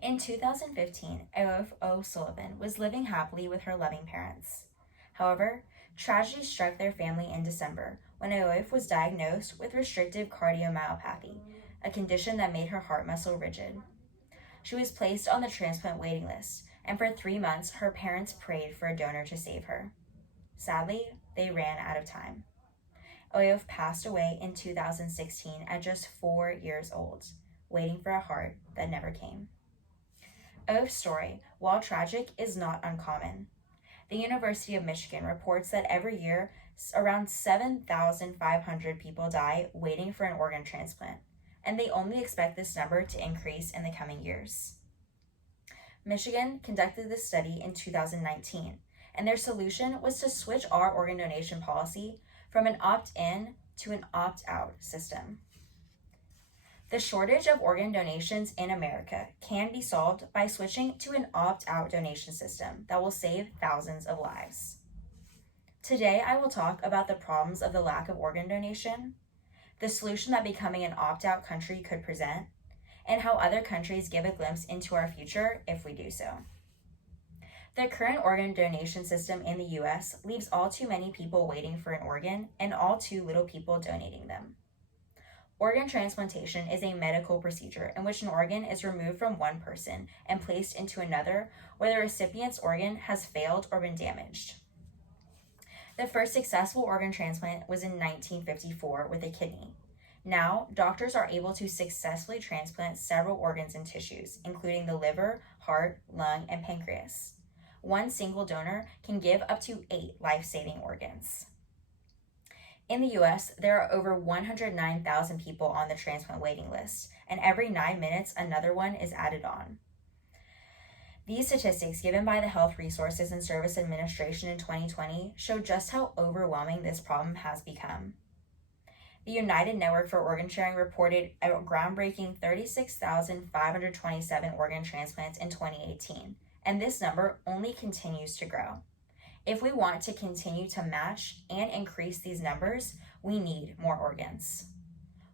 In 2015, Oaf O'Sullivan was living happily with her loving parents. However, tragedy struck their family in December when Oaf was diagnosed with restrictive cardiomyopathy, a condition that made her heart muscle rigid. She was placed on the transplant waiting list, and for 3 months her parents prayed for a donor to save her. Sadly, they ran out of time. Oaf passed away in 2016 at just 4 years old, waiting for a heart that never came. Oaf's story, while tragic, is not uncommon. The University of Michigan reports that every year, around 7,500 people die waiting for an organ transplant, and they only expect this number to increase in the coming years. Michigan conducted this study in 2019, and their solution was to switch our organ donation policy from an opt-in to an opt-out system. The shortage of organ donations in America can be solved by switching to an opt-out donation system that will save thousands of lives. Today, I will talk about the problems of the lack of organ donation, the solution that becoming an opt-out country could present, and how other countries give a glimpse into our future if we do so. The current organ donation system in the US leaves all too many people waiting for an organ and all too little people donating them. Organ transplantation is a medical procedure in which an organ is removed from one person and placed into another where the recipient's organ has failed or been damaged. The first successful organ transplant was in 1954 with a kidney. Now, doctors are able to successfully transplant several organs and tissues, including the liver, heart, lung, and pancreas. One single donor can give up to 8 life-saving organs. In the US, there are over 109,000 people on the transplant waiting list, and every 9 minutes, another one is added on. These statistics given by the Health Resources and Service Administration in 2020 show just how overwhelming this problem has become. The United Network for Organ Sharing reported a groundbreaking 36,527 organ transplants in 2018, and this number only continues to grow. If we want to continue to match and increase these numbers, we need more organs.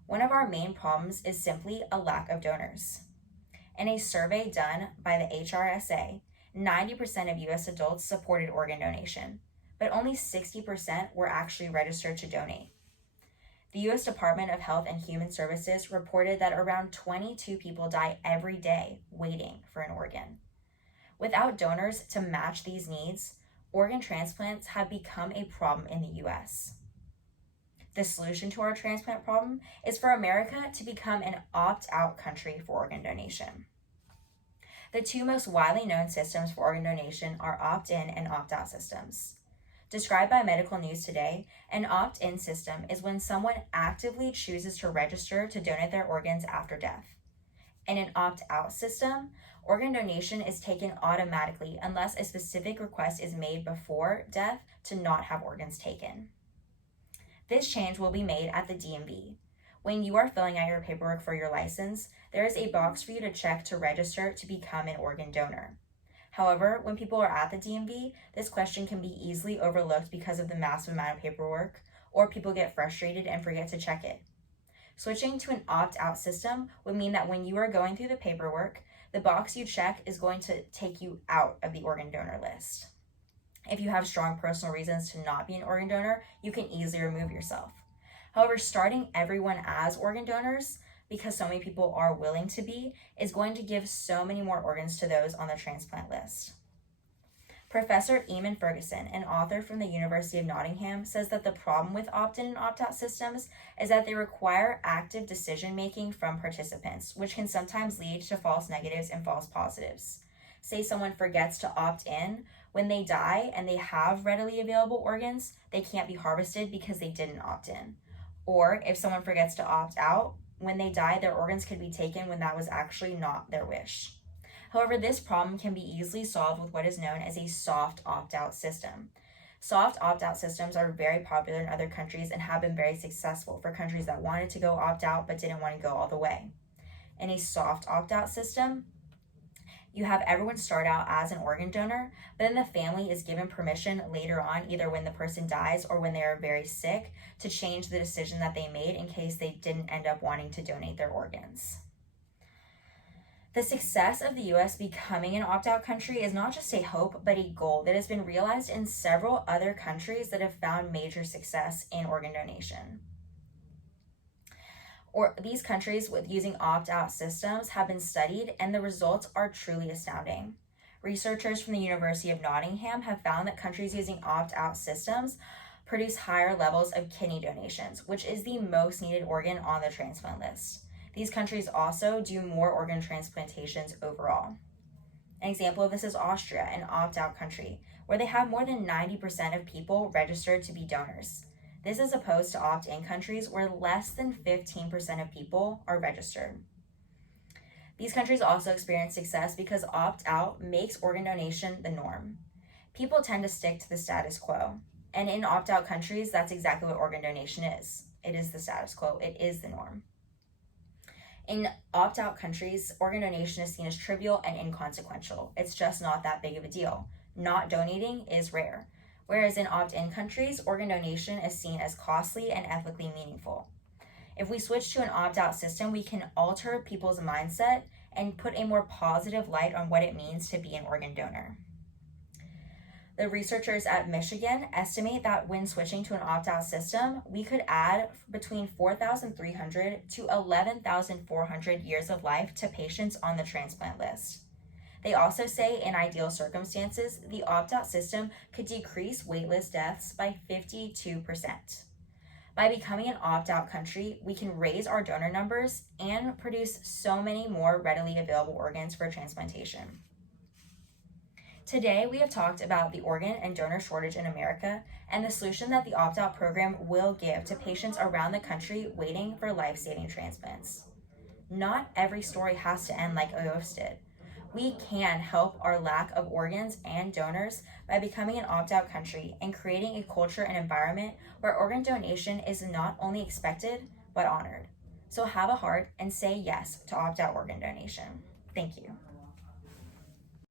One of our main problems is simply a lack of donors. In a survey done by the HRSA, 90% of US adults supported organ donation, but only 60% were actually registered to donate. The US Department of Health and Human Services reported that around 22 people die every day waiting for an organ. Without donors to match these needs, organ transplants have become a problem in the US. The solution to our transplant problem is for America to become an opt-out country for organ donation. The two most widely known systems for organ donation are opt-in and opt-out systems. Described by Medical News Today, an opt-in system is when someone actively chooses to register to donate their organs after death. In an opt-out system, organ donation is taken automatically unless a specific request is made before death to not have organs taken. This change will be made at the DMV. When you are filling out your paperwork for your license, there is a box for you to check to register to become an organ donor. However, when people are at the DMV, this question can be easily overlooked because of the massive amount of paperwork, or people get frustrated and forget to check it. Switching to an opt-out system would mean that when you are going through the paperwork, the box you check is going to take you out of the organ donor list. If you have strong personal reasons to not be an organ donor, you can easily remove yourself. However, starting everyone as organ donors, because so many people are willing to be, is going to give so many more organs to those on the transplant list. Professor Eamon Ferguson, an author from the University of Nottingham, says that the problem with opt-in and opt-out systems is that they require active decision-making from participants, which can sometimes lead to false negatives and false positives. Say someone forgets to opt in, when they die and they have readily available organs, they can't be harvested because they didn't opt in. Or if someone forgets to opt out, when they die, their organs could be taken when that was actually not their wish. However, this problem can be easily solved with what is known as a soft opt-out system. Soft opt-out systems are very popular in other countries and have been very successful for countries that wanted to go opt-out but didn't want to go all the way. In a soft opt-out system, you have everyone start out as an organ donor, but then the family is given permission later on, either when the person dies or when they are very sick, to change the decision that they made in case they didn't end up wanting to donate their organs. The success of the US becoming an opt-out country is not just a hope, but a goal that has been realized in several other countries that have found major success in organ donation. Or these countries with using opt-out systems have been studied, and the results are truly astounding. Researchers from the University of Nottingham have found that countries using opt-out systems produce higher levels of kidney donations, which is the most needed organ on the transplant list. These countries also do more organ transplantations overall. An example of this is Austria, an opt-out country, where they have more than 90% of people registered to be donors. This is opposed to opt-in countries where less than 15% of people are registered. These countries also experience success because opt-out makes organ donation the norm. People tend to stick to the status quo. And in opt-out countries, that's exactly what organ donation is. It is the status quo. It is the norm. In opt-out countries, organ donation is seen as trivial and inconsequential. It's just not that big of a deal. Not donating is rare. Whereas in opt-in countries, organ donation is seen as costly and ethically meaningful. If we switch to an opt-out system, we can alter people's mindset and put a more positive light on what it means to be an organ donor. The researchers at Michigan estimate that when switching to an opt-out system, we could add between 4,300 to 11,400 years of life to patients on the transplant list. They also say in ideal circumstances, the opt-out system could decrease waitlist deaths by 52%. By becoming an opt-out country, we can raise our donor numbers and produce so many more readily available organs for transplantation. Today, we have talked about the organ and donor shortage in America and the solution that the opt-out program will give to patients around the country waiting for life-saving transplants. Not every story has to end like Oyos did. We can help our lack of organs and donors by becoming an opt-out country and creating a culture and environment where organ donation is not only expected, but honored. So have a heart and say yes to opt-out organ donation. Thank you.